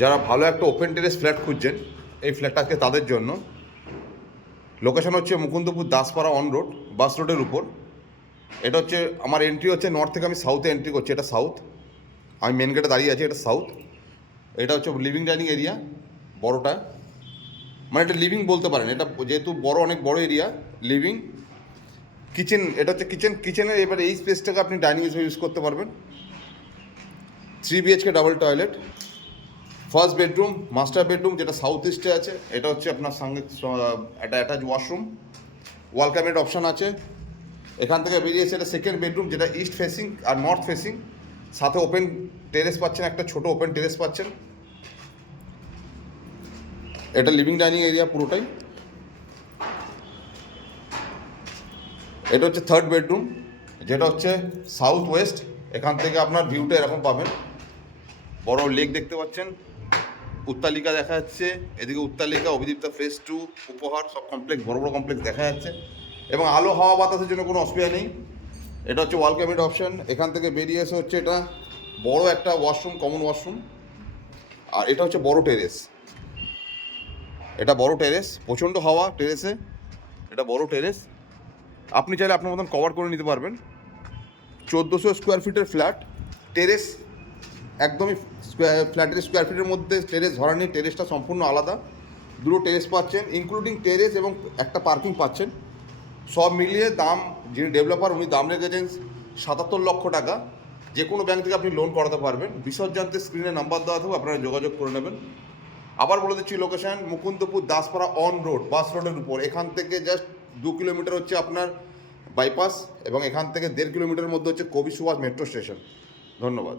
যারা ভালো একটা ওপেন টেরেস ফ্ল্যাট খুঁজছেন, এই ফ্ল্যাটটা আজকে তাদের জন্য। লোকেশন হচ্ছে Mukundapur Daspara on road, bus রোডের উপর। এটা হচ্ছে আমার এন্ট্রি হচ্ছে নর্থ থেকে, আমি সাউথে এন্ট্রি করছি। এটা সাউথ, আমি মেন গেটে দাঁড়িয়ে আছি, এটা সাউথ। এটা হচ্ছে লিভিং ডাইনিং এরিয়া, বড়টা, মানে এটা লিভিং বলতে পারেন। এটা যেহেতু বড়, অনেক বড় এরিয়া, লিভিং। কিচেন, এটা হচ্ছে কিচেনের এবারে এই স্পেসটাকে আপনি ডাইনিং হিসেবে ইউজ করতে পারবেন। 3 BHK double toilet, first bedroom, master bedroom যেটা সাউথ ইস্টে আছে। এটা হচ্ছে আপনার সঙ্গে একটা অ্যাটাচ ওয়াশরুম, ওয়াল ক্যাবিনেট অপশান আছে। এখান থেকে বেরিয়েছে এটা সেকেন্ড বেডরুম, যেটা ইস্ট ফেসিং আর নর্থ ফেসিং। সাথে ওপেন টেরেস পাচ্ছেন, একটা ছোট ওপেন টেরেস পাচ্ছেন। এটা লিভিং ডাইনিং এরিয়া পুরোটাই। এটা হচ্ছে থার্ড বেডরুম, যেটা হচ্ছে সাউথ ওয়েস্ট। এখান থেকে আপনার ভিউটা এরকম পাবেন, বড় লেক দেখতে পাচ্ছেন, উত্তালিকা দেখা যাচ্ছে, এদিকে উত্তালিকা, অভিদীপ্তা ফেজ 2, উপহার, সব কমপ্লেক্স, বড় বড় কমপ্লেক্স দেখা যাচ্ছে। এবং আলো হাওয়া বাতাসের জন্য কোনো অসুবিধা নেই। এটা হচ্ছে ওয়াল ক্যাবিনেট অপশান। এখান থেকে বেরিয়ে এসে হচ্ছে এটা বড় একটা ওয়াশরুম, কমন ওয়াশরুম। আর এটা হচ্ছে বড় টেরেস, এটা বড় টেরেস, প্রচণ্ড হাওয়া টেরেসে। এটা বড় টেরেস, আপনি চাইলে আপনার মতন কভার করে নিতে পারবেন। 1400 স্কোয়ার ফিটের ফ্ল্যাট, টেরেস একদমই ফ্ল্যাটের স্কোয়ার ফিটের মধ্যে টেরেস ধরা নেই। টেরেসটা সম্পূর্ণ আলাদা, দুটো টেরেস পাচ্ছেন, ইনক্লুডিং টেরেস এবং একটা পার্কিং পাচ্ছেন। সব মিলিয়ে দাম, যিনি ডেভেলপার উনি দাম রেখেছেন 77 লক্ষ টাকা। যে কোনো ব্যাংক থেকে আপনি লোন করাতে পারবেন। বিশদ জানতে স্ক্রিনে নাম্বার দেওয়া থাকবে, আপনারা যোগাযোগ করে নেবেন। আবার বলে দিচ্ছি location, Mukundapur Daspara on road, bus রোডের উপর। এখান থেকে জাস্ট 2 কিলোমিটার হচ্ছে আপনার বাইপাস, এবং এখান থেকে 1.5 কিলোমিটারের মধ্যে হচ্ছে কবি সুভাষ মেট্রো স্টেশন। ধন্যবাদ।